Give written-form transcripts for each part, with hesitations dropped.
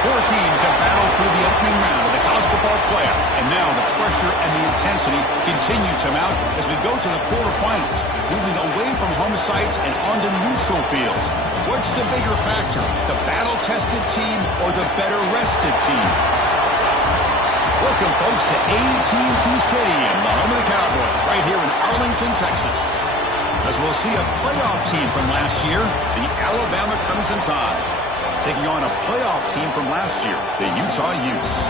Four teams have battled through the opening round of the college football playoff, and now the pressure and the intensity continue to mount as we go to the quarterfinals, moving away from home sites and onto neutral fields. What's the bigger factor, the battle-tested team or the better-rested team? Welcome, folks, to AT&T Stadium, the home of the Cowboys, right here in Arlington, Texas. As we'll see a playoff team from last year, the Alabama Crimson Tide, taking on a playoff team from last year, the Utah Utes.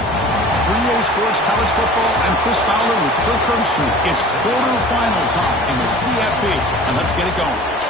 3A Sports College Football, I'm Chris Fowler with Kirk Herbstreit. It's quarterfinal time in the CFB, and let's get it going.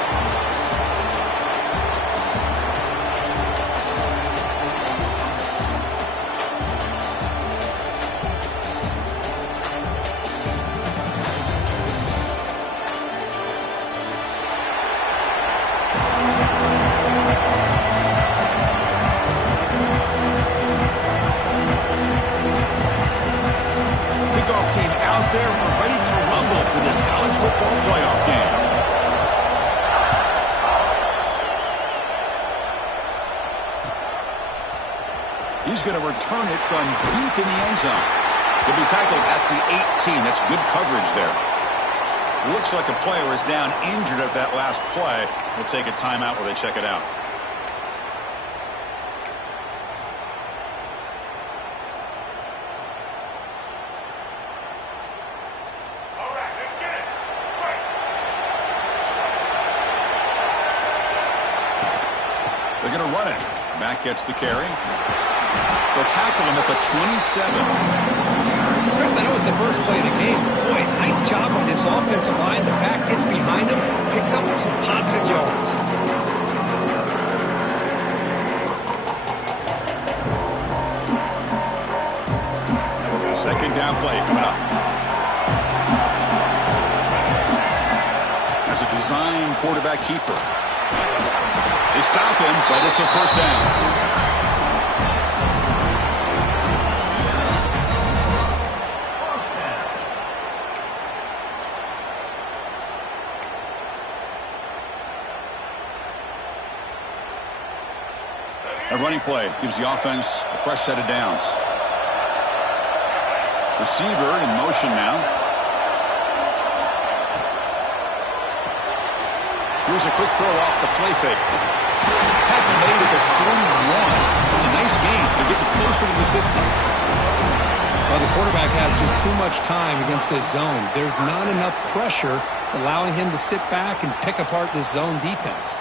He's going to return it from deep in the end zone. He'll be tackled at the 18. That's good coverage there. Looks like a player is down injured at that last play. We'll take a timeout while they check it out. All right, let's get it. Quick. They're going to run it. Matt gets the carry. They'll tackle him at the 27. Chris, I know it's the first play of the game. Boy, nice job on this offensive line. The back gets behind him, picks up some positive yards. Second down play coming up. That's a design quarterback keeper. They stop him, but it's a first down. A running play gives the offense a fresh set of downs. Receiver in motion now. Here's a quick throw off the play fake. Tackle made at the 41. It's a nice gain. They're getting closer to the 50. Well, the quarterback has just too much time against this zone. There's not enough pressure. It's allowing him to sit back and pick apart this zone defense.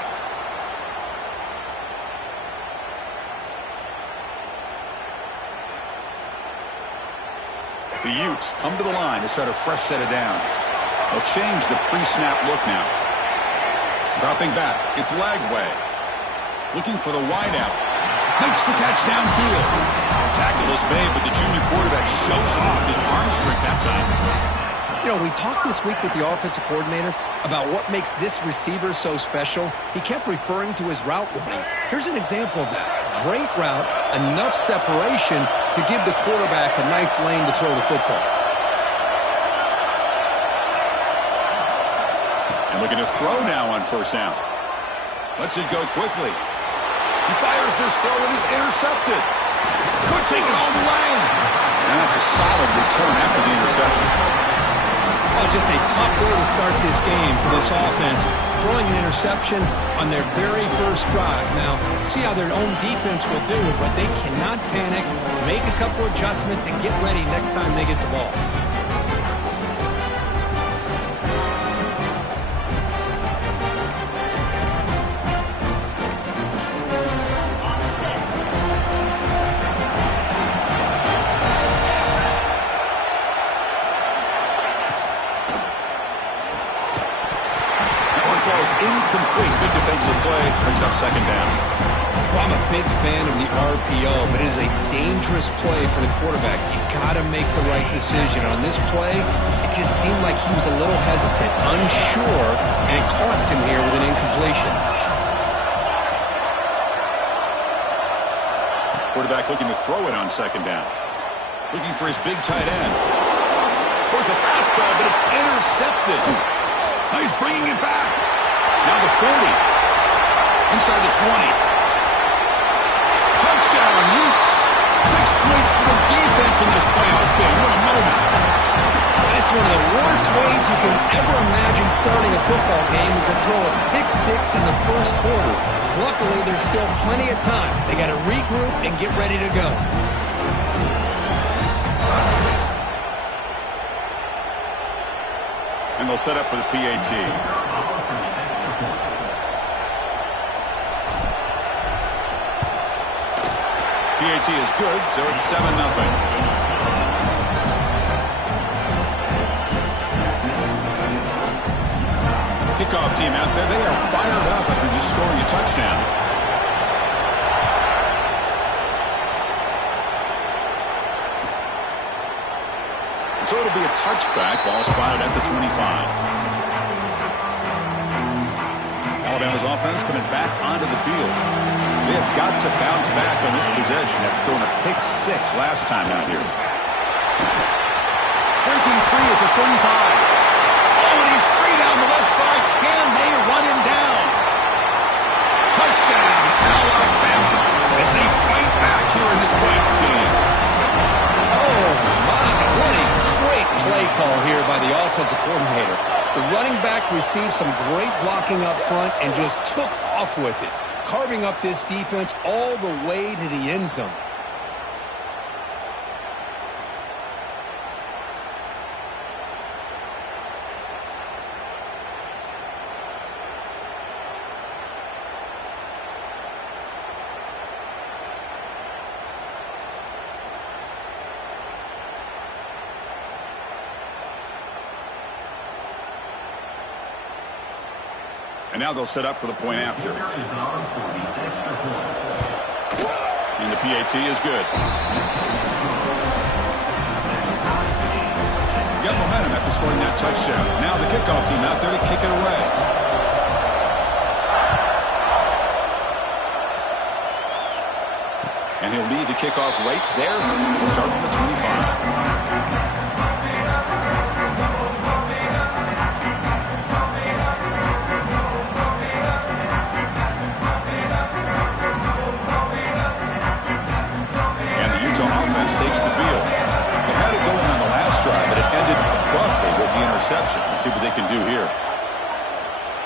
The Utes come to the line to set a fresh set of downs. They'll change the pre-snap look now. Dropping back, it's Lagway. Looking for the wideout. Makes the catch downfield. Tackle is made, but the junior quarterback shows off his arm strength that time. You know, we talked this week with the offensive coordinator about what makes this receiver so special. He kept referring to his route running. Here's an example of that. Great route, enough separation to give the quarterback a nice lane to throw the football. And looking to throw now on first down. Lets it go quickly. He fires this throw and is intercepted. Could take it all the way. And that's a solid return after the interception. Oh, just a tough way to start this game for this offense. Throwing an interception on their very first drive. Now, see how their own defense will do, but they cannot panic, make a couple adjustments, and get ready next time they get the ball. Incomplete. Good defensive play. Brings up second down. Well, I'm a big fan of the RPO, but it is a dangerous play for the quarterback. You got to make the right decision. On this play, it just seemed like he was a little hesitant, unsure, and it cost him here with an incompletion. Quarterback looking to throw it on second down. Looking for his big tight end. There's a fastball, but it's intercepted. Now he's bringing it back. Now the 40. Inside the 20. Touchdown, Utes. 6 points for the defense in this playoff game. What a moment. That's one of the worst ways you can ever imagine starting a football game is to throw a pick six in the first quarter. Luckily, there's still plenty of time. They got to regroup and get ready to go. And they'll set up for the PAT. PAT is good, so it's 7-0. Kickoff team out there, they are fired up after just scoring a touchdown. And so it'll be a touchback, ball spotted at the 25. Alabama's offense coming back onto the field. They have got to bounce back on this possession after throwing a pick six last time out here. Breaking free at the 35. Oh, and he's free down the left side. Can they run him down? Touchdown, Alabama, as they fight back here in this playoff game. Oh, my. What a great play call here by the offensive coordinator. The running back received some great blocking up front and just took off with it, carving up this defense all the way to the end zone. And now they'll set up for the point after. And the PAT is good. Got momentum after scoring that touchdown. Now the kickoff team out there to kick it away. And he'll lead the kickoff right there. He'll start from the 25. Takes the field. They had it going on the last drive, but it ended abruptly with the interception. Let's see what they can do here.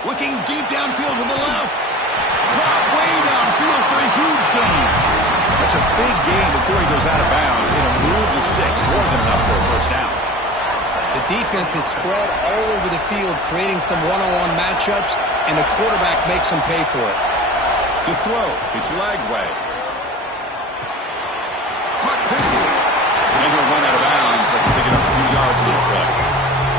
Looking deep downfield to the left. Caught way downfield for a huge gain. That's a big gain before he goes out of bounds. It'll move the sticks more than enough for a first down. The defense is spread all over the field, creating some one-on-one matchups, and the quarterback makes them pay for it. To throw, it's Lagway. And he'll run out of bounds after picking up a few yards of the play.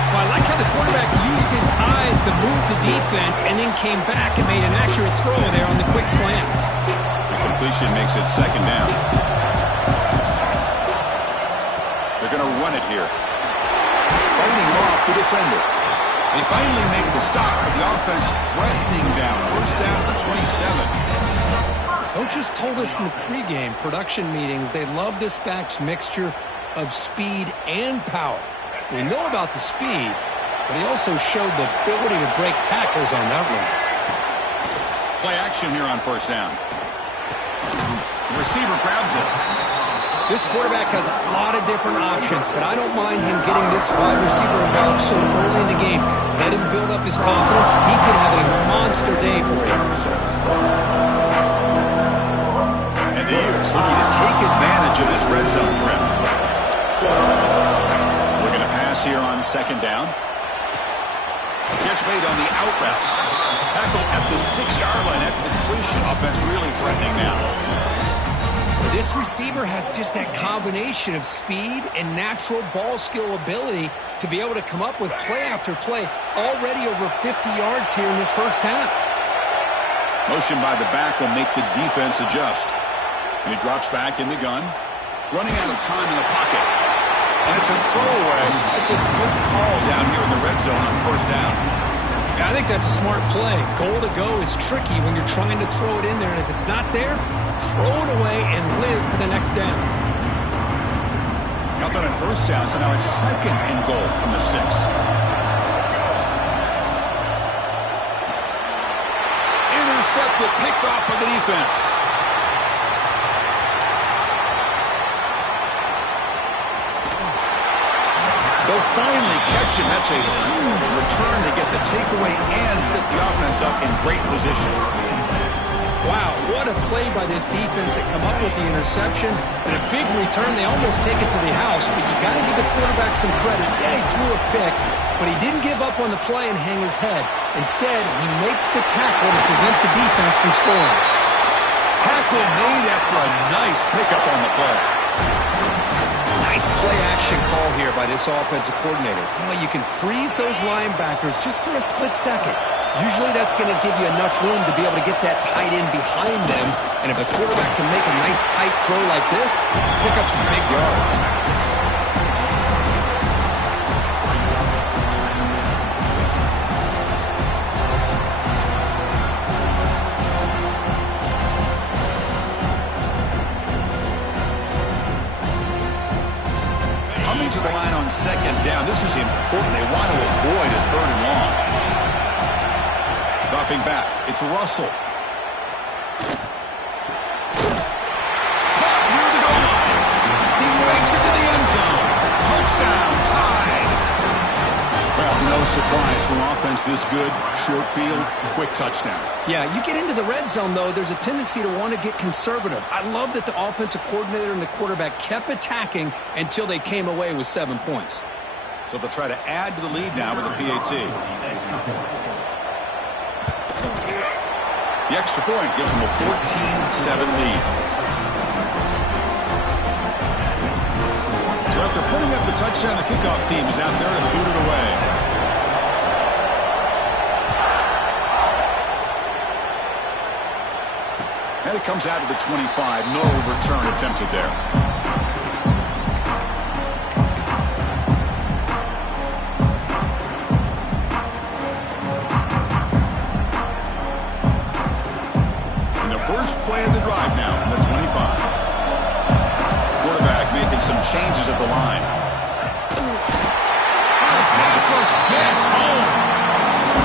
Well, I like how the quarterback used his eyes to move the defense and then came back and made an accurate throw there on the quick slant. The completion makes it second down. They're going to run it here. Fighting off the defender. They finally make the stop, but the offense threatening down. First down at the 27. Coaches told us in the pregame production meetings they love this back's mixture of speed and power. We know about the speed, but he also showed the ability to break tackles on that run. Play action here on first down. The receiver grabs it. This quarterback has a lot of different options, but I don't mind him getting this wide receiver involved so early in the game. Let him build up his confidence. He could have a monster day for you. And the Utes looking to take advantage of this red zone trip. Looking to pass here on second down. Catch made on the out route. Tackle at the 6-yard line after the completion. Offense really threatening now. This receiver has just that combination of speed and natural ball skill ability to be able to come up with play after play, already over 50 yards here in this first half. Motion by the back will make the defense adjust. And he drops back in the gun, running out of time in the pocket. And it's a throwaway. It's a good call down here in the red zone on first down. I think that's a smart play. Goal to go is tricky when you're trying to throw it in there, and if it's not there, throw it away and live for the next down. Nothing on first down, so now it's second and goal from the 6. Intercepted, picked off by the defense. They'll finally catch him. That's a huge return to get the takeaway and set the offense up in great position. Wow, what a play by this defense that come up with the interception. And a big return. They almost take it to the house, but you got to give the quarterback some credit. Yeah, he threw a pick, but he didn't give up on the play and hang his head. Instead, he makes the tackle to prevent the defense from scoring. Tackle made after a nice pickup on the play. Nice play-action call here by this offensive coordinator. You know, you can freeze those linebackers just for a split second. Usually that's going to give you enough room to be able to get that tight end behind them. And if the quarterback can make a nice tight throw like this, pick up some big yards. To the line on second down. This is important. They want to avoid a third and long. Dropping back. It's Russell. Caught near the goal line. He makes it to the end zone. Touchdown. Tied. Well, no surprise from offense this good. Short field. Quick touchdown. Yeah, you get into the red zone, though, there's a tendency to want to get conservative. I love that the offensive coordinator and the quarterback kept attacking until they came away with 7 points. So they'll try to add to the lead now with a PAT. The extra point gives them a 14-7 lead. So after putting up the touchdown, the kickoff team is out there and booted away. And it comes out to the 25. No return attempted there. And the first play of the drive now from the 25. Quarterback making some changes at the line. The pass rush gets home.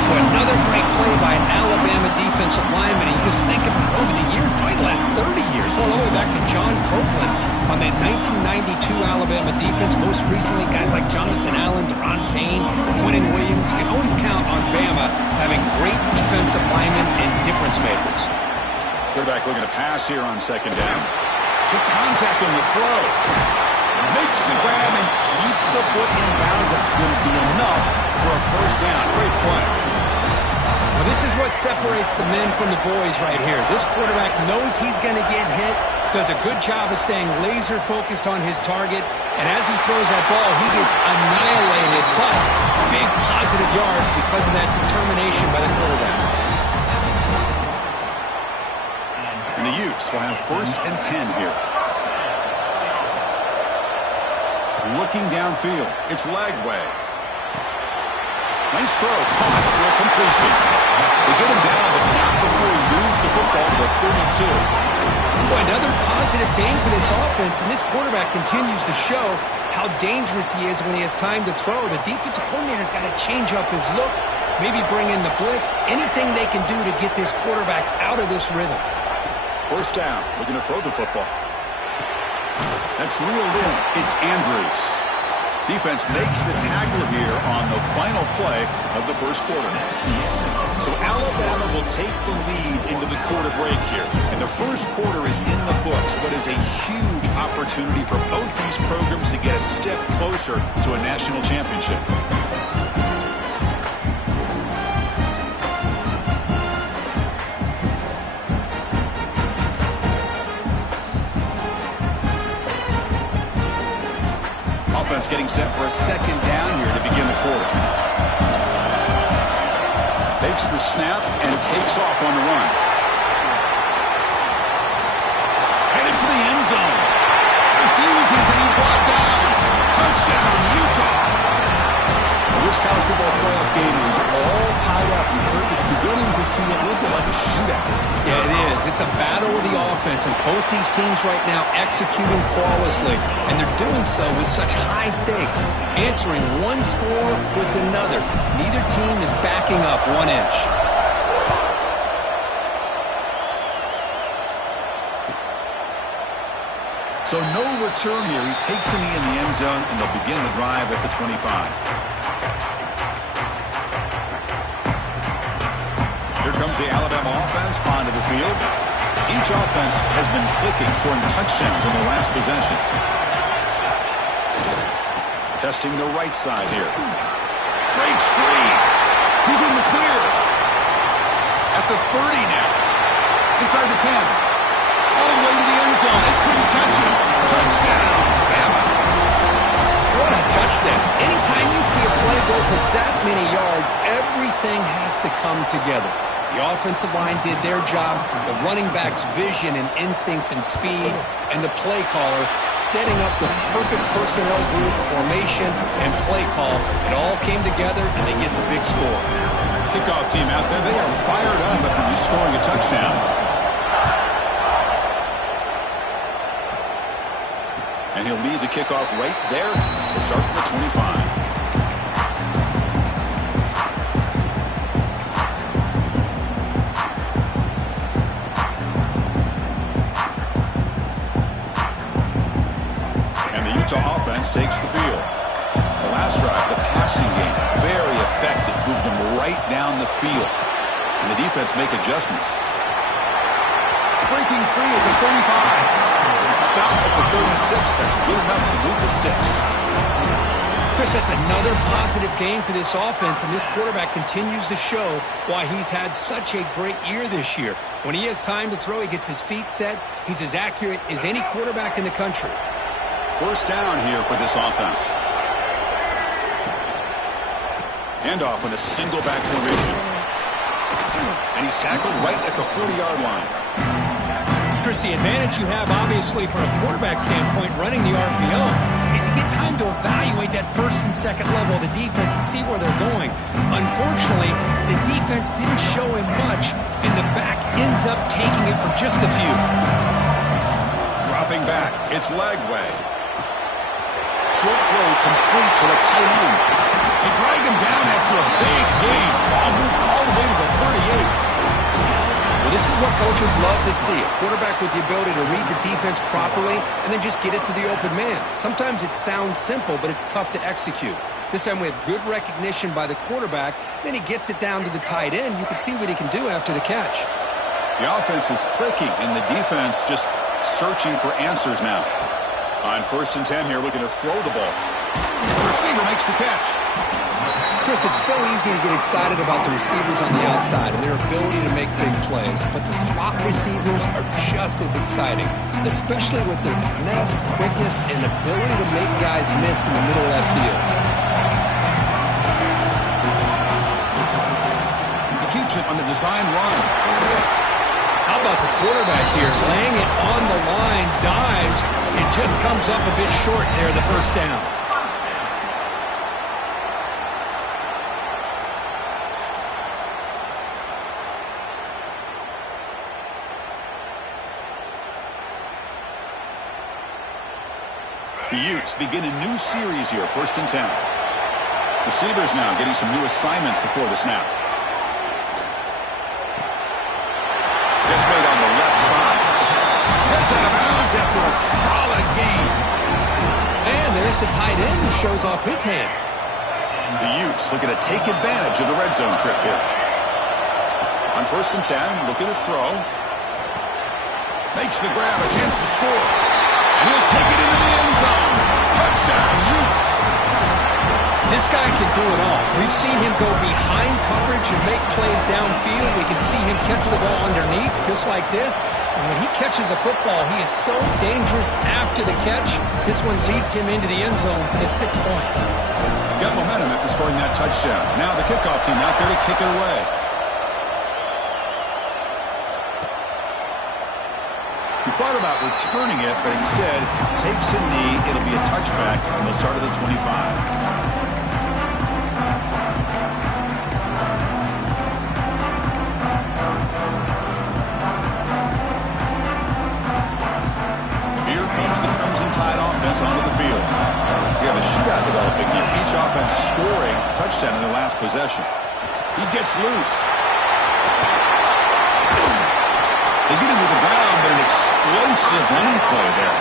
Another great play by an Alabama defensive lineman. And you just think about over the years, probably the last 30 years, going all the way back to John Copeland on that 1992 Alabama defense. Most recently, guys like Jonathan Allen, Deron Payne, Quentin Williams. You can always count on Bama having great defensive linemen and difference makers. Quarterback looking to pass here on second down. Took contact on the throw. Makes the grab and keeps the foot in bounds. That's going to be enough for a first down. Great play. Well, this is what separates the men from the boys right here. This quarterback knows he's going to get hit, does a good job of staying laser focused on his target, and as he throws that ball, he gets annihilated, but big positive yards because of that determination by the quarterback. And the Utes will have first and 10 here. Looking downfield. It's Lagway. Nice throw. Caught for a completion. They get him down, but not before he loses moves the football to the 32. Boy, another positive game for this offense, and this quarterback continues to show how dangerous he is when he has time to throw. The defensive coordinator's got to change up his looks, maybe bring in the blitz, anything they can do to get this quarterback out of this rhythm. First down, looking to throw the football. That's reeled in. It's Andrews. Defense makes the tackle here on the final play of the first quarter. So Alabama will take the lead into the quarter break here. And the first quarter is in the books, but is a huge opportunity for both these programs to get a step closer to a national championship. Offense getting set for a second down here to begin the quarter. Takes the snap and takes off on the run. Headed for the end zone. Refusing to be brought down. Touchdown, Utah. This college football playoff game is all tied up. It's beginning to feel a little bit like a shootout. Yeah, it is. It's a battle of the offenses. Both these teams right now executing flawlessly, and they're doing so with such high stakes, answering one score with another. Neither team is backing up 1 inch. So no return here. He takes a knee in the end zone, and they'll begin the drive at the 25. Here comes the Alabama offense onto the field. Each offense has been clicking, scoring touchdowns on their last possessions. Testing the right side here. Breaks free. He's in the clear. At the 30 now. Inside the 10. All the way to the end zone. They couldn't catch him. Touchdown, Bama. What a touchdown. Anytime you see a play go for that many yards, everything has to come together. The offensive line did their job, the running back's vision and instincts and speed, and the play caller setting up the perfect personnel group, formation, and play call. It all came together, and they get the big score. Kickoff team out there, they are fired up after just scoring a touchdown. And he'll lead the kickoff right there to start from the 25. Takes the field. The last drive, the passing game, very effective. Moved them right down the field. And the defense make adjustments. Breaking free at the 35. Stop at the 36. That's good enough to move the sticks. Chris, that's another positive game for this offense, and this quarterback continues to show why he's had such a great year this year. When he has time to throw, he gets his feet set. He's as accurate as any quarterback in the country. First down here for this offense. Handoff in a single back formation. And he's tackled right at the 40-yard line. Chris, the advantage you have, obviously, from a quarterback standpoint, running the RPO, is you get time to evaluate that first and second level of the defense and see where they're going. Unfortunately, the defense didn't show him much, and the back ends up taking it for just a few. Dropping back, it's Lagway. Short throw complete to the tight end. They drag him down after a big game. Ball moved all the way to the 38. Well, this is what coaches love to see. A quarterback with the ability to read the defense properly and then just get it to the open man. Sometimes it sounds simple, but it's tough to execute. This time we have good recognition by the quarterback. Then he gets it down to the tight end. You can see what he can do after the catch. The offense is clicking, and the defense just searching for answers now. On 1st and 10 here, looking to throw the ball. The receiver makes the catch. Chris, it's so easy to get excited about the receivers on the outside and their ability to make big plays, but the slot receivers are just as exciting, especially with their finesse, quickness, and ability to make guys miss in the middle of that field. He keeps it on the design run. How about the quarterback here, laying it on the line, dives. It just comes up a bit short there, the first down. The Utes begin a new series here, 1st and 10. Receivers now getting some new assignments before the snap. Catch made on the left side. Gets out of bounds after a solid gain. And there's the tight end who shows off his hands. The Utes looking to take advantage of the red zone trip here. On 1st and 10, looking to throw. Makes the grab, a chance to score. And he'll take it into the end zone. Touchdown, Utes. This guy can do it all. We've seen him go behind coverage and make plays downfield. We can see him catch the ball underneath, just like this. And when he catches a football, he is so dangerous after the catch. This one leads him into the end zone for the 6 points. Got momentum after scoring that touchdown. Now the kickoff team out there to kick it away. He thought about returning it, but instead takes a knee. It'll be a touchback, and they'll start at the 25. Here comes the Crimson Tide offense onto the field. We have a shootout developing here. Each offense scoring a touchdown in their last possession. He gets loose. They get him to the ground, but an explosive running play there.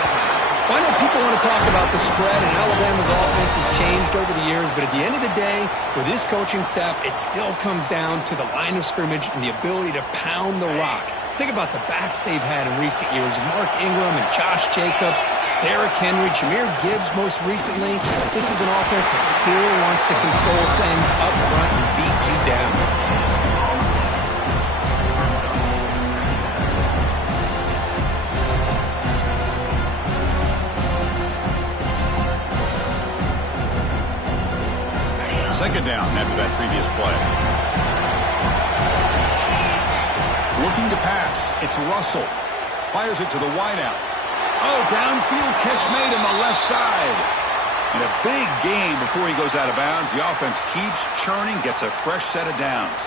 Well, I know people want to talk about the spread, and Alabama's offense has changed over the years, but at the end of the day, with this coaching staff, it still comes down to the line of scrimmage and the ability to pound the rock. Think about the backs they've had in recent years. Mark Ingram and Josh Jacobs, Derrick Henry, Jahmyr Gibbs most recently. This is an offense that still wants to control things up front and beat you down. Second down after that previous play. Looking to pass. It's Russell. Fires it to the wideout. Oh, downfield catch made on the left side. And a big gain before he goes out of bounds. The offense keeps churning, gets a fresh set of downs.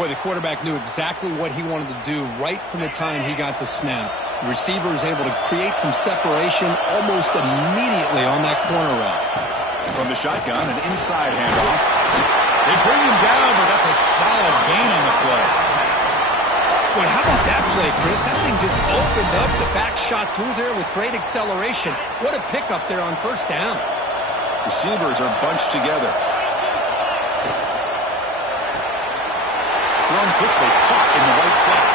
Boy, the quarterback knew exactly what he wanted to do right from the time he got the snap. The receiver is able to create some separation almost immediately on that corner route. From the shotgun, an inside handoff. They bring him down, but that's a solid gain on the play. Boy, how about that play, Chris? That thing just opened up. The back shot through there with great acceleration. What a pickup there on 1st down. Receivers are bunched together. Thrown quickly, caught in the right flat.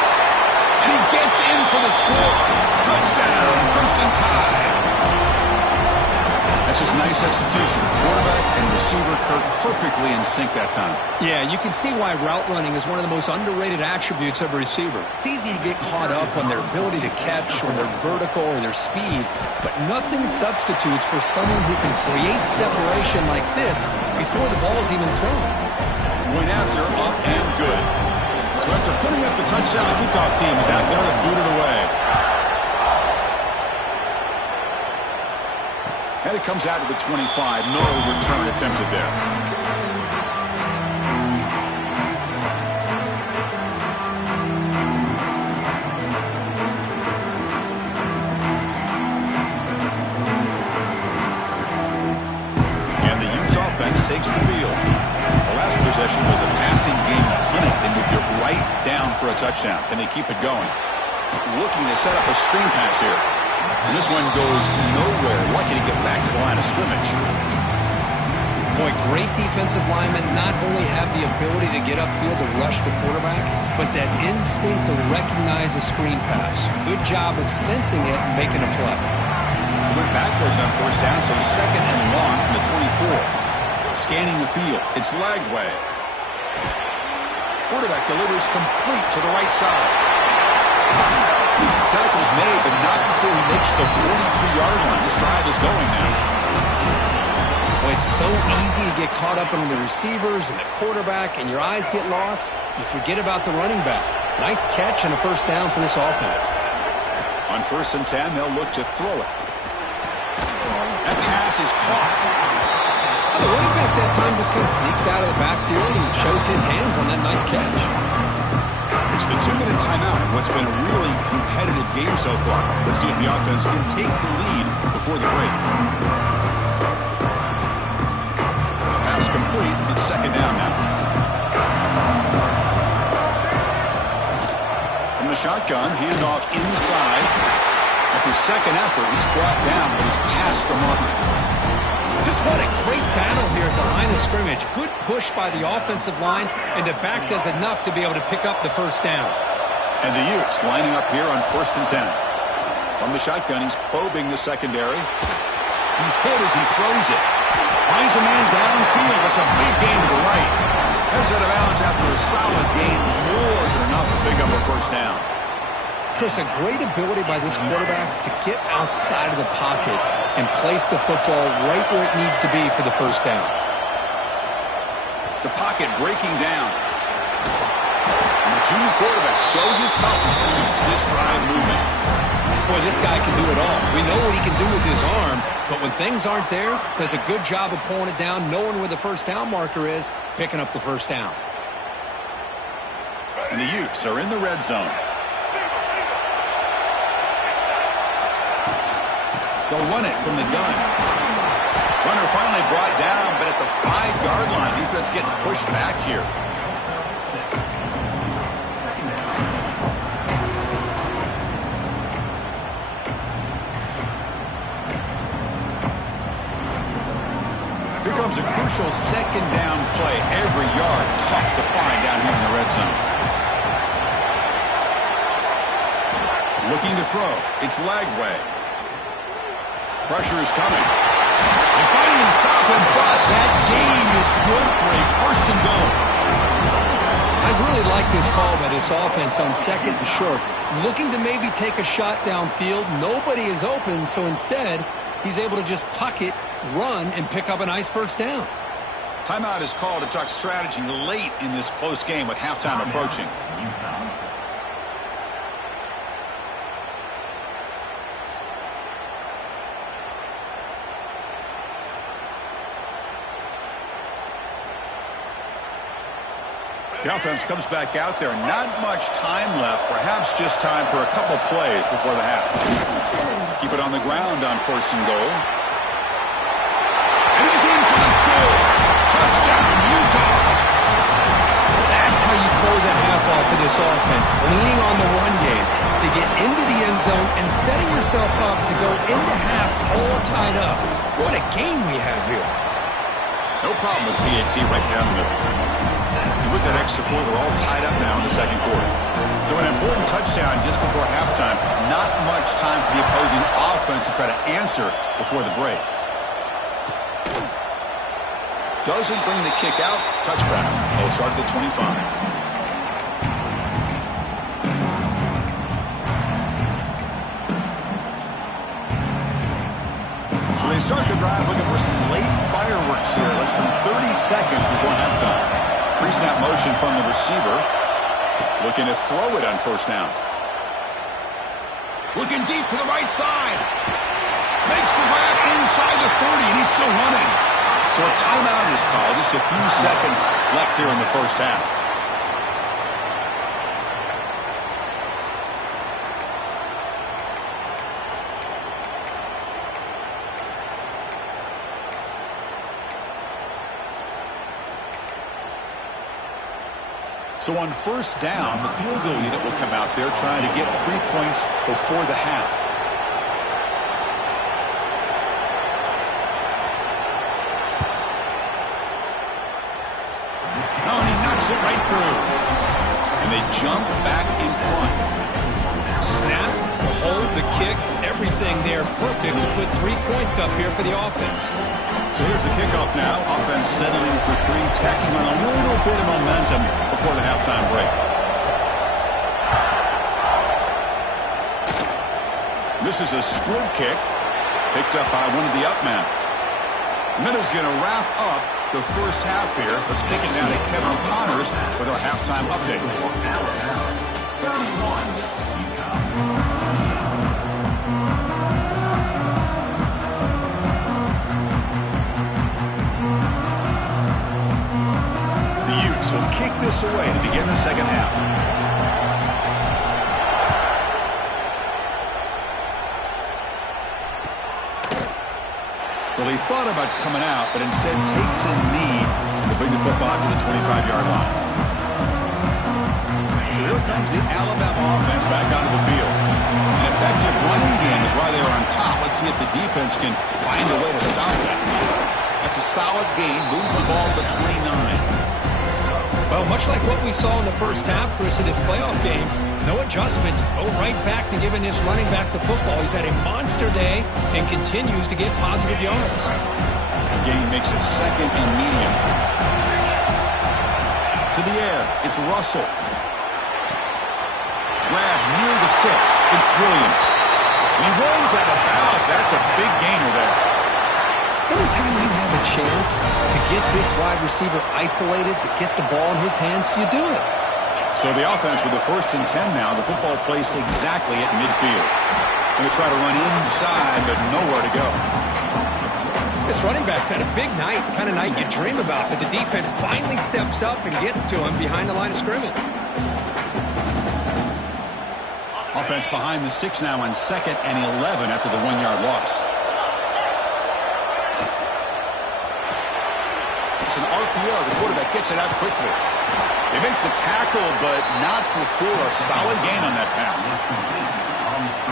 And he gets in for the score. Touchdown, Crimson Tide. That's just nice execution. Quarterback and receiver Kirk perfectly in sync that time. Yeah, you can see why route running is one of the most underrated attributes of a receiver. It's easy to get caught up on their ability to catch or their vertical or their speed, but nothing substitutes for someone who can create separation like this before the ball's even thrown. Went after, up and good. So after putting up the touchdown, the kickoff team is out there to boot it away. And it comes out to the 25. No return attempted there. And the Utes offense takes the field. The last possession was a passing game clinic. They moved it right down for a touchdown. Can they keep it going? Looking to set up a screen pass here. And this one goes nowhere. Lucky to get back to the line of scrimmage. Boy, great defensive linemen not only have the ability to get upfield to rush the quarterback, but that instinct to recognize a screen pass. Good job of sensing it and making a play. Went backwards on 1st down, so 2nd and long from the 24. Scanning the field. It's Lagway. Quarterback delivers complete to the right side. Tackle's made, but not before he makes the 43-yard line. This drive is going now. Well, it's so easy to get caught up in the receivers and the quarterback, and your eyes get lost. You forget about the running back. Nice catch and a 1st down for this offense. On 1st and 10, they'll look to throw it. That pass is caught. Well, the running back that time just kind of sneaks out of the backfield and shows his hands on that nice catch. It's the 2-minute timeout of what's been a really competitive game so far. Let's see if the offense can take the lead before the break. Pass complete. It's second down now. From the shotgun, handoff inside. At his second effort, he's brought down, but he's past the mark. Just what a great battle here at the line of scrimmage. Good push by the offensive line, and the back does enough to be able to pick up the first down. And the Utes lining up here on 1st and 10. From the shotgun, he's probing the secondary. He's hit as he throws it. Finds a man downfield. That's a big gain to the right. Heads out of bounds after a solid gain, more than enough to pick up a first down. Chris, a great ability by this quarterback to get outside of the pocket and place the football right where it needs to be for the first down. The pocket breaking down. And the junior quarterback shows his toughness, keeps this drive moving. Boy, this guy can do it all. We know what he can do with his arm, but when things aren't there, does a good job of pulling it down, knowing where the first down marker is, picking up the first down. And the Utes are in the red zone. They'll run it from the gun. Runner finally brought down, but at the 5-yard line, defense getting pushed back here. Here comes a crucial second down play. Every yard tough to find down here in the red zone. Looking to throw. It's Lagway. Pressure is coming. They finally stop him, but that gain is good for a 1st and goal. I really like this call by this offense on 2nd and short. Looking to maybe take a shot downfield. Nobody is open, so instead, he's able to just tuck it, run, and pick up a nice first down. Timeout is called to talk strategy late in this close game with halftime approaching. The offense comes back out there. Not much time left. Perhaps just time for a couple plays before the half. Keep it on the ground on 1st and goal. And he's in for the score. Touchdown, Utah. That's how you close a half off of this offense. Leaning on the run game to get into the end zone and setting yourself up to go into half all tied up. What a game we have here. No problem with PAT right down the middle. And with that extra point, we're all tied up now in the 2nd quarter. So an important touchdown just before halftime. Not much time for the opposing offense to try to answer before the break. Doesn't bring the kick out. Touchback. They'll start at the 25. So they start the drive looking for some late fireworks here. Less than 30 seconds before halftime. Pre-snap motion from the receiver. Looking to throw it on 1st down. Looking deep for the right side. Makes the grab inside the 30, and he's still running. So a timeout is called. Just a few seconds left here in the first half. So on 1st down, the field goal unit will come out there trying to get 3 points before the half. Oh, and he knocks it right through. And they jump back in front. Snap, the hold, the kick, everything there perfect to put 3 points up here for the offense. So here's the kickoff now. Offense settling for 3, tacking on a little bit of momentum before the halftime break. This is a squib kick picked up by one of the up men. Minnows going to wrap up the first half here. Let's kick it down to Kevin Connors with our halftime update. 31. Will kick this away to begin the second half. Well, he thought about coming out, but instead takes a knee to bring the football to the 25-yard line. So here comes the Alabama offense back onto the field. An effective running game is why they are on top. Let's see if the defense can find a way to stop that. That's a solid gain. Moves the ball to the 29. Well, much like what we saw in the first half, Chris, of this playoff game, no adjustments. Go right back to giving this running back the football. He's had a monster day and continues to get positive yards. The game makes it second and medium. To the air. It's Russell. Grab near the sticks. It's Williams. He runs out of bounds. That's a big gainer there. Anytime you have a chance to get this wide receiver isolated, to get the ball in his hands, you do it. So the offense with the 1st and 10 now. The football placed exactly at midfield. Going to try to run inside, but nowhere to go. This running back's had a big night, the kind of night you dream about, but the defense finally steps up and gets to him behind the line of scrimmage. Offense behind the 6 now on 2nd and 11 after the 1-yard loss. It's an RPO. The quarterback gets it out quickly. They make the tackle, but not before a solid gain on that pass.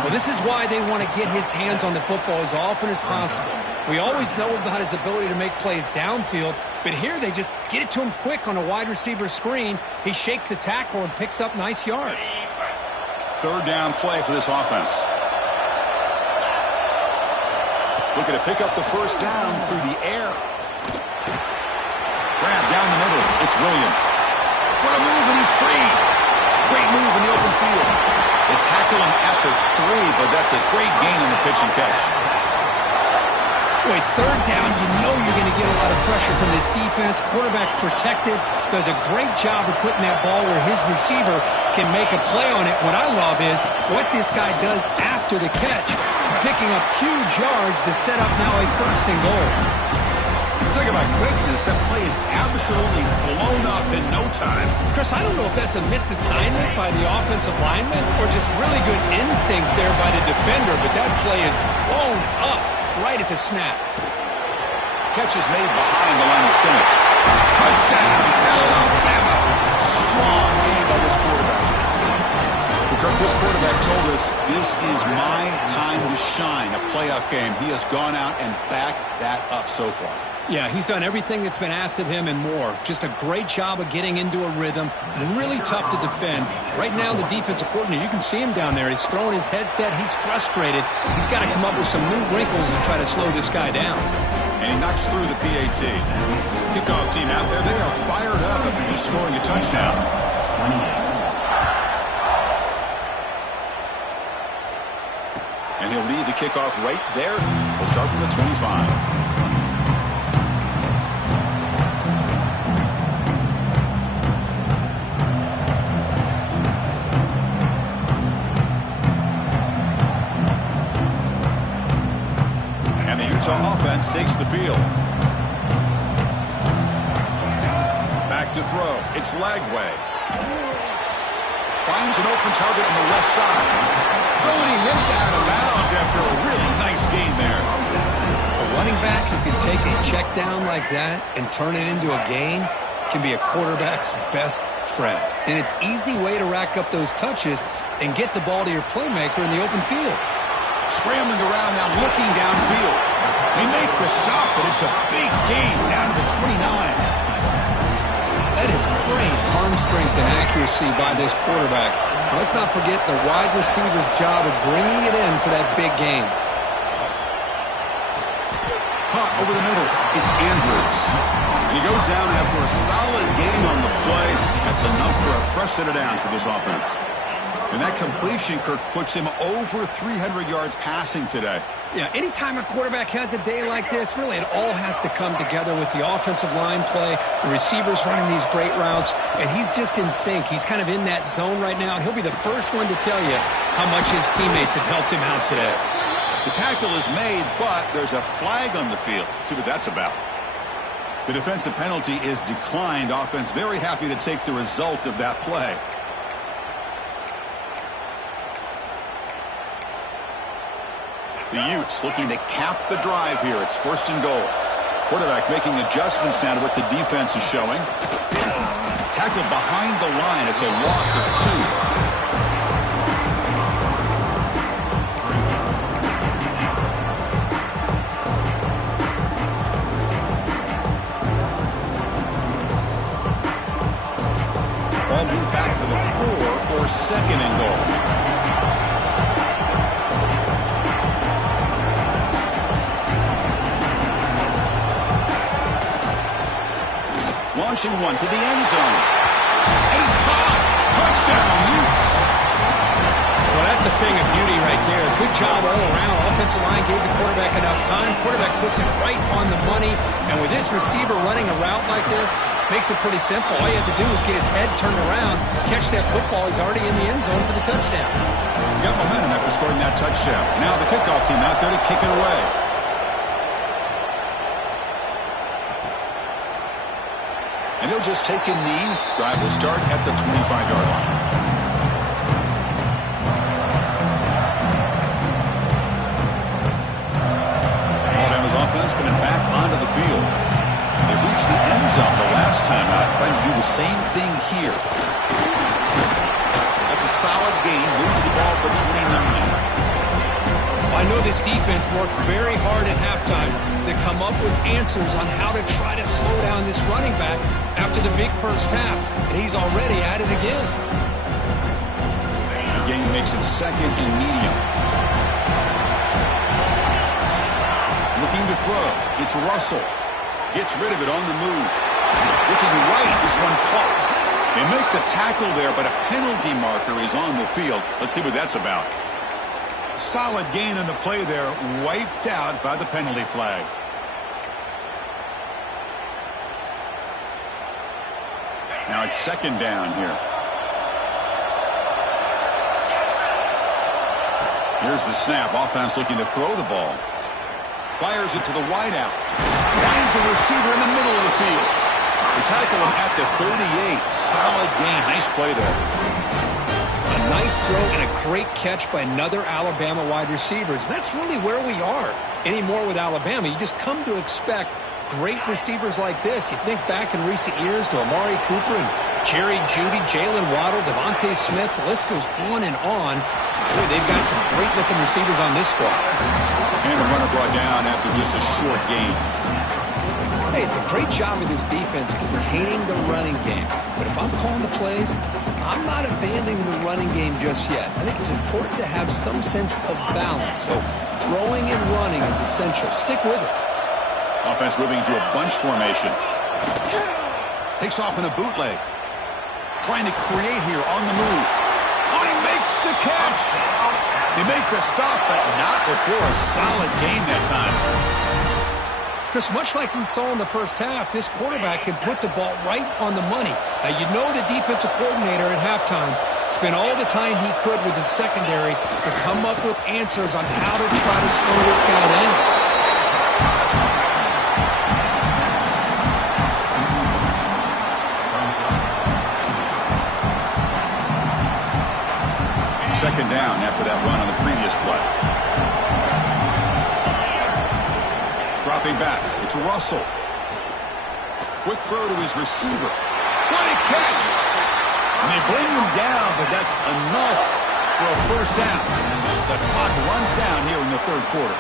Well, this is why they want to get his hands on the football as often as possible. We always know about his ability to make plays downfield, but here they just get it to him quick on a wide receiver screen. He shakes the tackle and picks up nice yards. 3rd down play for this offense. Looking to pick up the 1st down through the air. Grab down the middle. It's Williams. What a move, and he's free. Great move in the open field. They tackle him at the 3, but that's a great gain on the pitch and catch. Boy, 3rd down, you know you're going to get a lot of pressure from this defense. Quarterback's protected. Does a great job of putting that ball where his receiver can make a play on it. What I love is what this guy does after the catch, picking up huge yards to set up now a 1st and goal. Talk about quickness. That play is absolutely blown up in no time. Chris, I don't know if that's a misassignment by the offensive lineman or just really good instincts there by the defender, but that play is blown up right at the snap. Catch is made behind the line of scrimmage. Touchdown, Alabama. Strong game by this quarterback. Kirk, this quarterback told us this is my time to shine, a playoff game. He has gone out and backed that up so far. Yeah, he's done everything that's been asked of him and more. Just a great job of getting into a rhythm. Really tough to defend. Right now, the defensive coordinator, you can see him down there. He's throwing his headset. He's frustrated. He's got to come up with some new wrinkles to try to slow this guy down. And he knocks through the PAT. Kickoff team out there. They are fired up after just scoring a touchdown. And he'll lead the kickoff right there. We'll start from the 25. Utah offense takes the field. Back to throw. It's Lagway. Finds an open target on the left side. Oh, and he hits out of bounds after a really nice gain there. A running back who can take a check down like that and turn it into a gain can be a quarterback's best friend. And it's an easy way to rack up those touches and get the ball to your playmaker in the open field. Scrambling around now, looking downfield. They make the stop, but it's a big gain down to the 29. That is great arm strength and accuracy by this quarterback. Let's not forget the wide receiver's job of bringing it in for that big gain. Caught over the middle. It's Andrews. And he goes down after a solid game on the play. That's enough for a fresh set of downs for this offense. And that completion, Kirk, puts him over 300 yards passing today. Yeah, anytime a quarterback has a day like this, really it all has to come together with the offensive line play, the receivers running these great routes, and he's just in sync. He's kind of in that zone right now, and he'll be the first one to tell you how much his teammates have helped him out today. The tackle is made, but there's a flag on the field. Let's see what that's about. The defensive penalty is declined. Offense very happy to take the result of that play. The Utes looking to cap the drive here. It's 1st and goal. Quarterback making adjustments now to what the defense is showing. Tackled behind the line. It's a loss of 2. Ball moved back to the 4 for 2nd and goal. Launching one to the end zone. And it's caught. Touchdown, Utes. Well, that's a thing of beauty right there. Good job all around. Offensive line gave the quarterback enough time. Quarterback puts it right on the money. And with this receiver running a route like this, makes it pretty simple. All you have to do is get his head turned around, catch that football. He's already in the end zone for the touchdown. He got momentum after scoring that touchdown. Now the kickoff team out there to kick it away. And he'll just take a knee. Drive will start at the 25-yard line. Alabama's offense coming back onto the field. They reached the end zone the last time out, trying to do the same thing here. That's a solid gain. Moves the ball to the 29. I know this defense worked very hard at halftime to come up with answers on how to try to slow down this running back after the big first half, and he's already at it again. The game makes it 2nd and medium. Looking to throw. It's Russell. Gets rid of it on the move. Looking right, this one caught. They make the tackle there, but a penalty marker is on the field. Let's see what that's about. Solid gain in the play there, wiped out by the penalty flag. Now it's 2nd down here. Here's the snap. Offense looking to throw the ball. Fires it to the wideout. Finds a receiver in the middle of the field. They tackle him at the 38. Solid gain. Nice play there. A nice throw and a great catch by another Alabama wide receiver. That's really where we are anymore with Alabama. You just come to expect great receivers like this. You think back in recent years to Amari Cooper and Jerry Jeudy, Jalen Waddle, Devontae Smith. The list goes on and on. Boy, they've got some great-looking receivers on this squad. And a runner brought down after just a short gain. Hey, it's a great job of this defense containing the running game. But if I'm calling the plays, I'm not abandoning the running game just yet. I think it's important to have some sense of balance. So throwing and running is essential. Stick with it. Offense moving into a bunch formation. Takes off in a bootleg. Trying to create here on the move. Oh, he makes the catch. They make the stop, but not before a solid gain that time. Chris, much like we saw in the first half, this quarterback can put the ball right on the money. Now, you know the defensive coordinator at halftime spent all the time he could with his secondary to come up with answers on how to try to slow this guy down. Second down after that run on the previous play. Dropping back, it's Russell. Quick throw to his receiver. What a catch! And they bring him down, but that's enough for a first down as the clock runs down here in the 3rd quarter.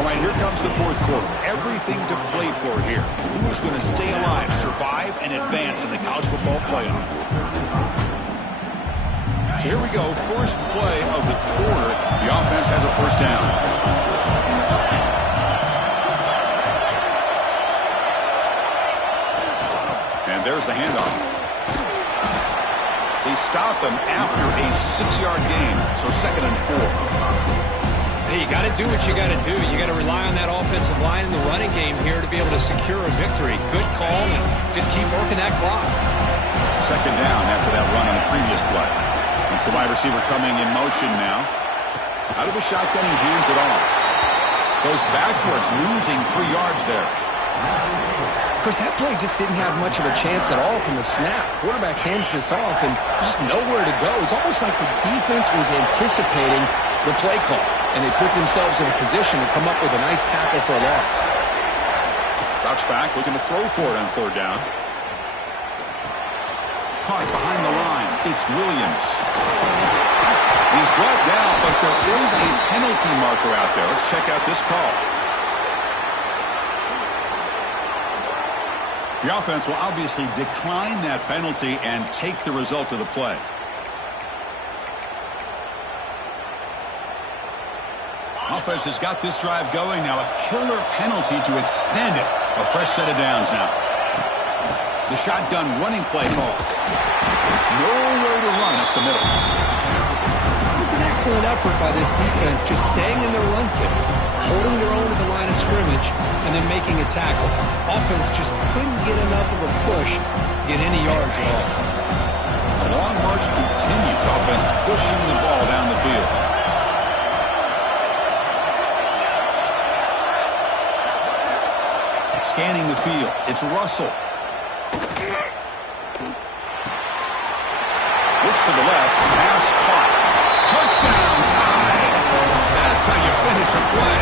All right, here comes the 4th quarter. Everything to play for here. Who is going to stay alive, survive, and advance in the college football playoff? So here we go, first play of the quarter. The offense has a first down. And there's the handoff. They stop him after a 6-yard gain, so 2nd and 4. Hey, you got to do what you got to do. You got to rely on that offensive line in the running game here to be able to secure a victory. Good call, and just keep working that clock. 2nd down after that run on the previous play. It's the wide receiver coming in motion now. Out of the shotgun, he hands it off. Goes backwards, losing 3 yards there. Chris, that play just didn't have much of a chance at all from the snap. Quarterback hands this off and just nowhere to go. It's almost like the defense was anticipating the play call. and they put themselves in a position to come up with a nice tackle for a loss. Drops back, looking to throw for it on third down. Caught behind the line. It's Williams. He's brought down, but there is a penalty marker out there. Let's check out this call. The offense will obviously decline that penalty and take the result of the play. Offense has got this drive going. Now a killer penalty to extend it. A fresh set of downs now. The shotgun running play call. Nowhere to run up the middle. It was an excellent effort by this defense, just staying in their run fits, holding their own at the line of scrimmage, and then making a tackle. Offense just couldn't get enough of a push to get any yards at all. The long march continues. Offense pushing the ball down the field. Scanning the field. It's Russell. Looks to the left. Pass caught. Touchdown tie. That's how you finish a play.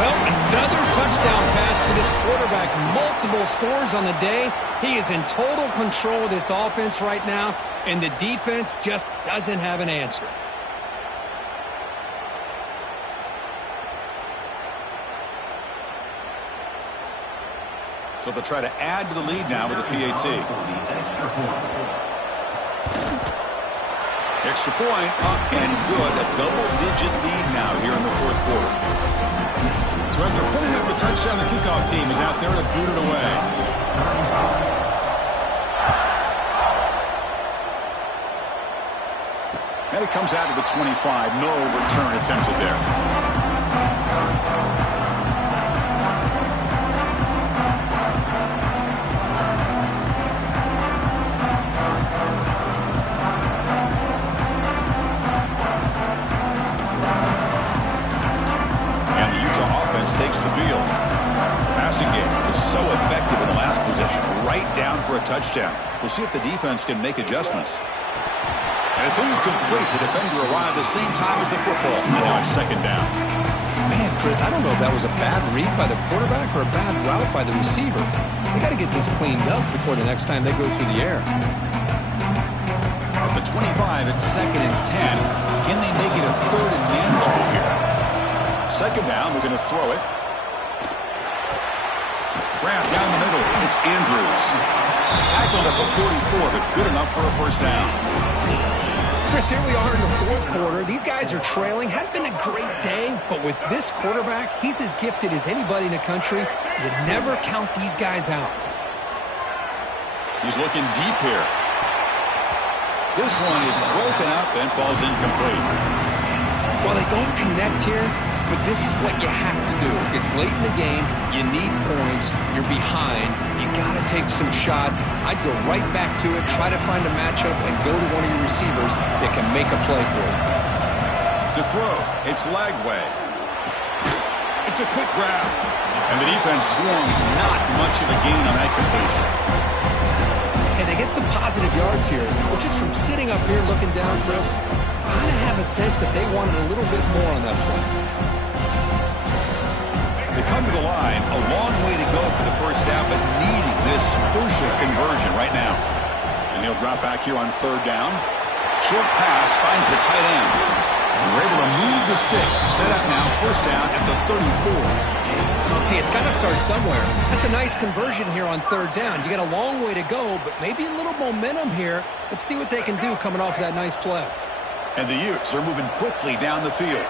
Well, another touchdown pass for this quarterback. Multiple scores on the day. He is in total control of this offense right now, and the defense just doesn't have an answer. So they'll try to add to the lead now with a PAT. Extra point, up and good. A double-digit lead now here in the fourth quarter. So after putting up a touchdown, the kickoff team is out there to boot it away. And it comes out to the 25. No return attempted there. Takes the field. Passing game was so effective in the last possession, right down for a touchdown. We'll see if the defense can make adjustments. And it's incomplete. The defender arrived the same time as the football. And now it's second down. Man, Chris, I don't know if that was a bad read by the quarterback or a bad route by the receiver. They got to get this cleaned up before the next time they go through the air. At the 25, it's second and 10. Can they make it a third and manageable here? Second down, we're going to throw it. Grab down the middle. It's Andrews. Tackled at the 44, but good enough for a first down. Chris, here we are in the fourth quarter. These guys are trailing. Hadn't been a great day, but with this quarterback, he's as gifted as anybody in the country. You never count these guys out. He's looking deep here. This one is broken up and falls incomplete. Well, they don't connect here, but this is what you have to do. It's late in the game. You need points. You're behind. You got to take some shots. I'd go right back to it, try to find a matchup, and go to one of your receivers that can make a play for you. To throw, it's Lagway. It's a quick grab. And the defense swarms. Not much of a gain on that completion. And they get some positive yards here. But just from sitting up here looking down, Chris, I kind of have a sense that they wanted a little bit more on that play. They come to the line, a long way to go for the first down, but needing this crucial conversion right now. And he'll drop back here on third down. Short pass finds the tight end. And we're able to move the sticks. Set up now, first down at the 34. Hey, it's got to start somewhere. That's a nice conversion here on third down. You got a long way to go, but maybe a little momentum here. Let's see what they can do coming off of that nice play. And the Utes are moving quickly down the field.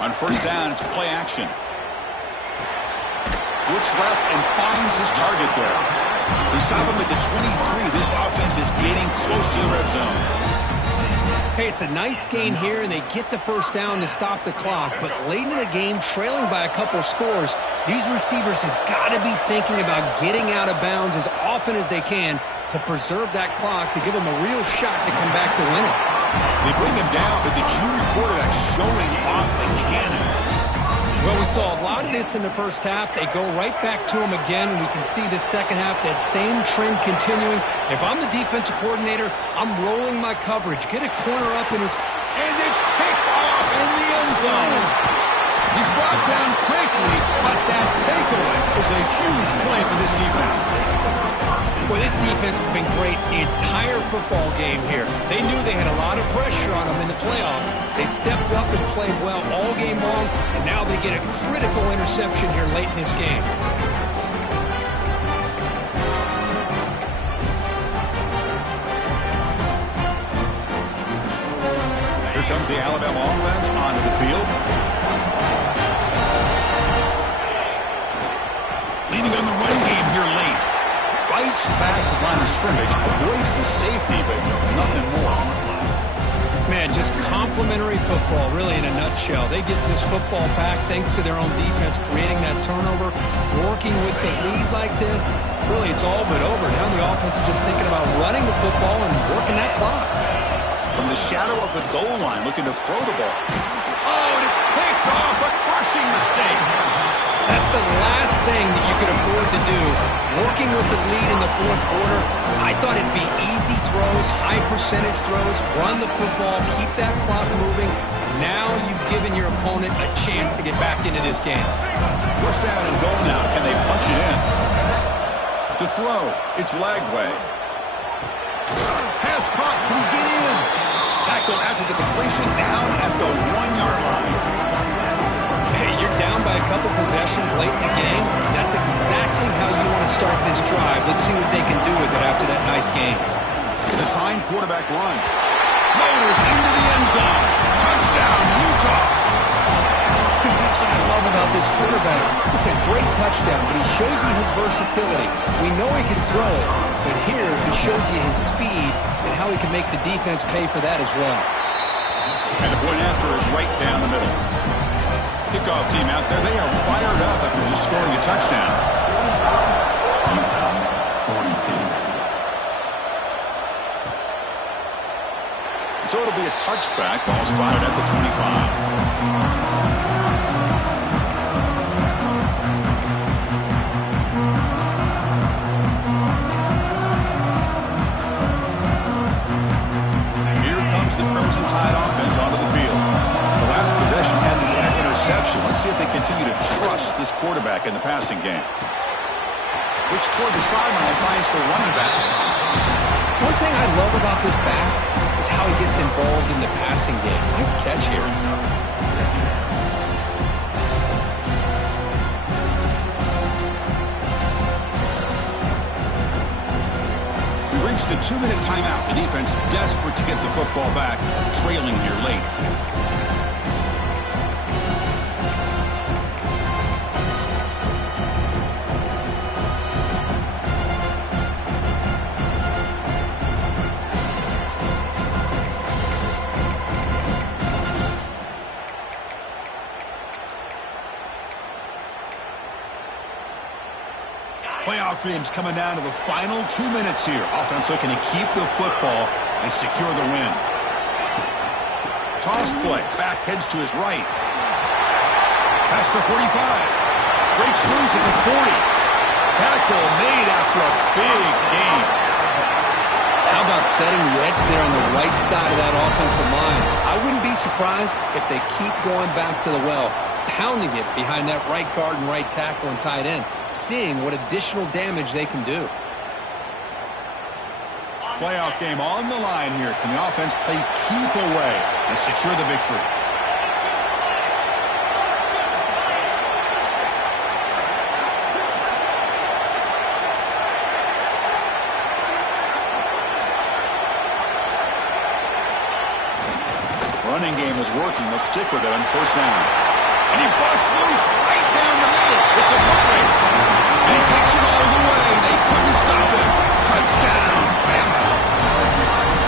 On first down, it's play action. Looks left and finds his target there. He saw them at the 23. This offense is getting close to the red zone. Hey, it's a nice gain here, and they get the first down to stop the clock. But late in the game, trailing by a couple scores, these receivers have got to be thinking about getting out of bounds as often as they can to preserve that clock, to give them a real shot to come back to win it. They bring him down, but the junior quarterback showing off the cannon. Well, we saw a lot of this in the first half. They go right back to him again, and we can see the second half, that same trend continuing. If I'm the defensive coordinator, I'm rolling my coverage. Get a corner up in his... And it's hit! zone. He's brought down quickly, but that takeaway is a huge play for this defense. Well, this defense has been great the entire football game here. They knew they had a lot of pressure on them in the playoff. They stepped up and played well all game long, and now they get a critical interception here late in this game. Here comes the Alabama offense onto the field. Leading on the run game here late. Fights back to the line of scrimmage, avoids the safety, but nothing more. Man, just complimentary football, really in a nutshell. They get this football back thanks to their own defense, creating that turnover, working with the lead like this. Really, it's all but over. Now the offense is just thinking about running the football and working that clock. From the shadow of the goal line, looking to throw the ball. Oh, and it's picked off, a crushing mistake. That's the last thing that you could afford to do. Working with the lead in the fourth quarter, I thought it'd be easy throws, high percentage throws, run the football, keep that clock moving. Now you've given your opponent a chance to get back into this game. First down and goal now. Can they punch it in? To throw, it's Lagway. Pass caught, can he get in? Tackle after the completion, down at the 1-yard line. Hey, you're down by a couple possessions late in the game. That's exactly how you want to start this drive. Let's see what they can do with it after that nice game. Design quarterback run. Motors into the end zone. Touchdown, Utah. Chris, that's what I love about this quarterback. It's a great touchdown, but he shows you his versatility. We know he can throw it, but here he shows you his speed and how he can make the defense pay for that as well. And the point after is right down the middle. Kickoff team out there, they are fired up after just scoring a touchdown. So it'll be a touchback, ball spotted at the 25. The Crimson Tide offense onto the field. The last possession ended in an interception. Let's see if they continue to trust this quarterback in the passing game. Looks toward the sideline and finds the running back. One thing I love about this back is how he gets involved in the passing game. Nice catch here. Reached the 2-minute timeout. The defense desperate to get the football back, trailing here late. Playoff dreams coming down to the final 2 minutes here. Offense looking to keep the football and secure the win. Toss play. Back heads to his right. Past the 45. Breaks loose at the 40. Tackle made after a big gain. How about setting the edge there on the right side of that offensive line? I wouldn't be surprised if they keep going back to the well, pounding it behind that right guard and right tackle and tight end, seeing what additional damage they can do. Playoff game on the line here. Can the offense play keep away and secure the victory? Running game is working. They'll stick with it on first down. And he busts loose right down the middle. It's a foot race. And he takes it all the way. They couldn't stop him. Touchdown, Bama.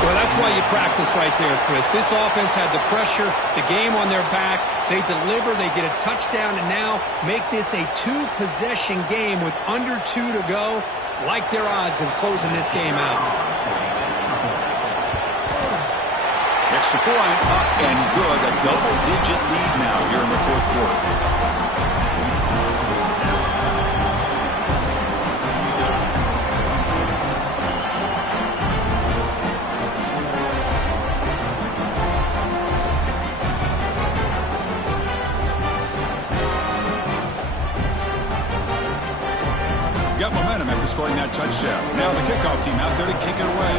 Well, that's why you practice right there, Chris. This offense had the pressure, the game on their back. They deliver, they get a touchdown, and now make this a two-possession game with under 2 to go. Like their odds of closing this game out. Extra point, up and good. A double-digit lead now here in the fourth quarter. got momentum after scoring that touchdown. Now the kickoff team out there to kick it away.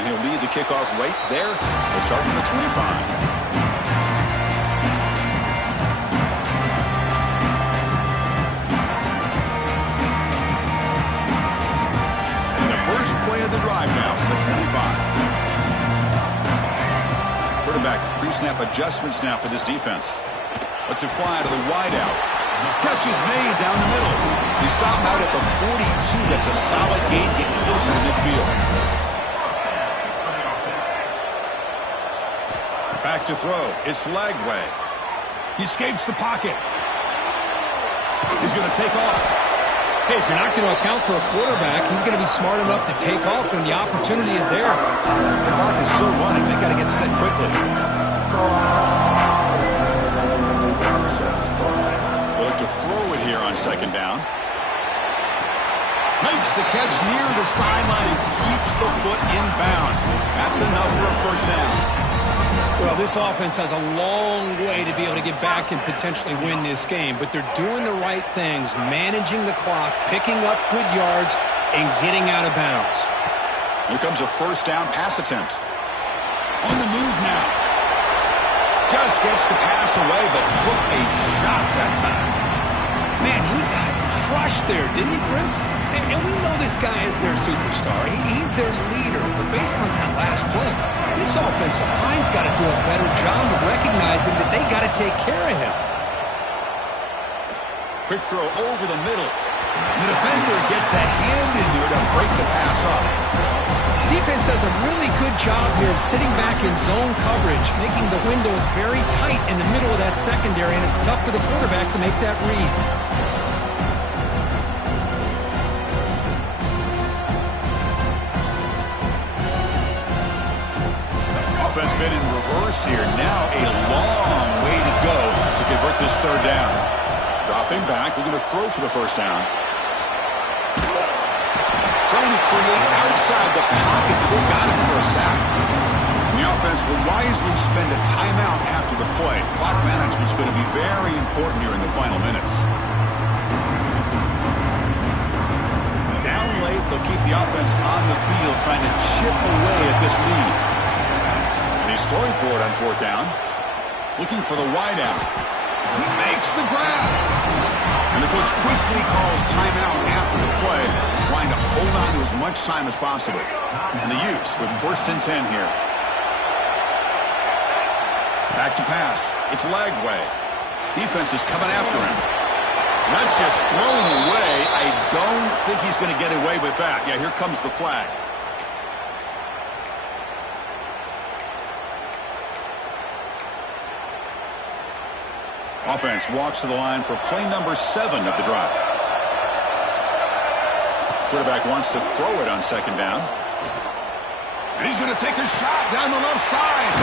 And he'll lead the kickoff right there. They'll start from the 25. Play of the drive now from the 25. Quarterback pre-snap adjustments now for this defense. Lets it fly to the wideout. Catch is made down the middle. He stopped him out at the 42. That's a solid gain, getting closer to midfield. Back to throw. It's Lagway. He escapes the pocket. He's going to take off. Hey, if you're not going to account for a quarterback, he's going to be smart enough to take off when the opportunity is there. The clock is still running. They got to get set quickly. They look to throw it here on second down. Makes the catch near the sideline and keeps the foot in bounds. That's enough for a first down. Well, this offense has a long way to be able to get back and potentially win this game, but they're doing the right things, managing the clock, picking up good yards, and getting out of bounds. Here comes a first down pass attempt. On the move now. Just gets the pass away, but took a shot that time. Man, he got crushed there, didn't he, Chris? And we know this guy is their superstar. He's their leader, but based on that last play, this offensive line's got to do a better job of recognizing that they got to take care of him. Quick throw over the middle. The defender gets a hand in there to break the pass up. Defense does a really good job here of sitting back in zone coverage, making the windows very tight in the middle of that secondary, and it's tough for the quarterback to make that read. Offense been in reverse here. Now a long way to go to convert this third down. Dropping back, looking to throw for the first down. Trying to create outside the pocket, but they got him for a sack. And the offense will wisely spend a timeout after the play. Clock management's going to be very important here in the final minutes. Down late, they'll keep the offense on the field, trying to chip away at this lead. He's throwing for it on fourth down. Looking for the wideout. He makes the grab. And the coach quickly calls timeout after the play, trying to hold on to as much time as possible. And the Utes with first and 10 here. Back to pass. It's Lagway. Defense is coming after him. That's just thrown away. I don't think he's going to get away with that. Yeah, here comes the flag. Offense walks to the line for play number 7 of the drive. Quarterback wants to throw it on second down. And he's going to take a shot down the left side.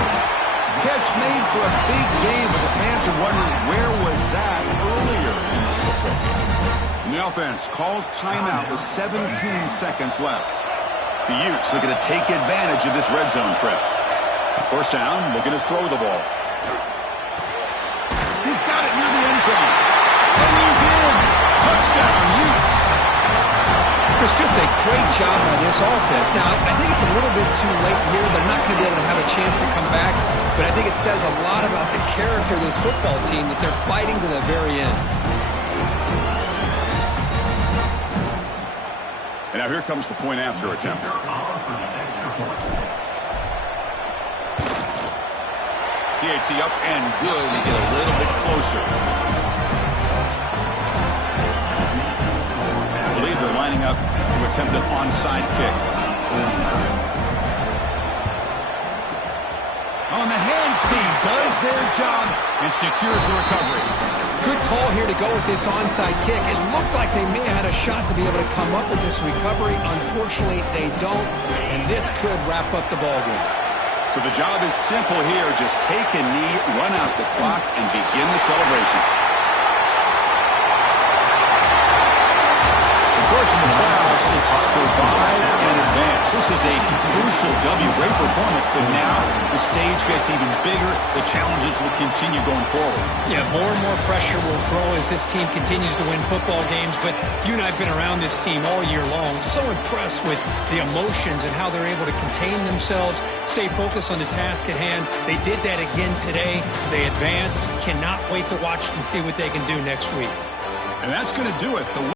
Catch made for a big game, but the fans are wondering where was that earlier in this football game. And the offense calls timeout with 17 seconds left. The Utes looking to take advantage of this red zone trip. First down, looking to throw the ball. He's got it near the end zone. And he's in. Touchdown, Utes. It's just a great job by this offense. Now, I think it's a little bit too late here. They're not going to be able to have a chance to come back. But I think it says a lot about the character of this football team that they're fighting to the very end. And now here comes the point after attempt. PAT up and good. They get a little bit closer. I believe they're lining up to attempt an onside kick. On the hands team does their job and secures the recovery. Good call here to go with this onside kick. It looked like they may have had a shot to be able to come up with this recovery. Unfortunately, they don't, and this could wrap up the ballgame. So the job is simple here. Just take a knee, run out the clock, and begin the celebration. Of course, in the playoffs, it's survive and advance. This is a crucial W. Great performance, but now the stage gets even bigger. The challenges will continue going forward. Yeah, more and more pressure will grow as this team continues to win football games. But you and I have been around this team all year long. So impressed with the emotions and how they're able to contain themselves, stay focused on the task at hand. They did that again today. They advance. Cannot wait to watch and see what they can do next week. And that's going to do it.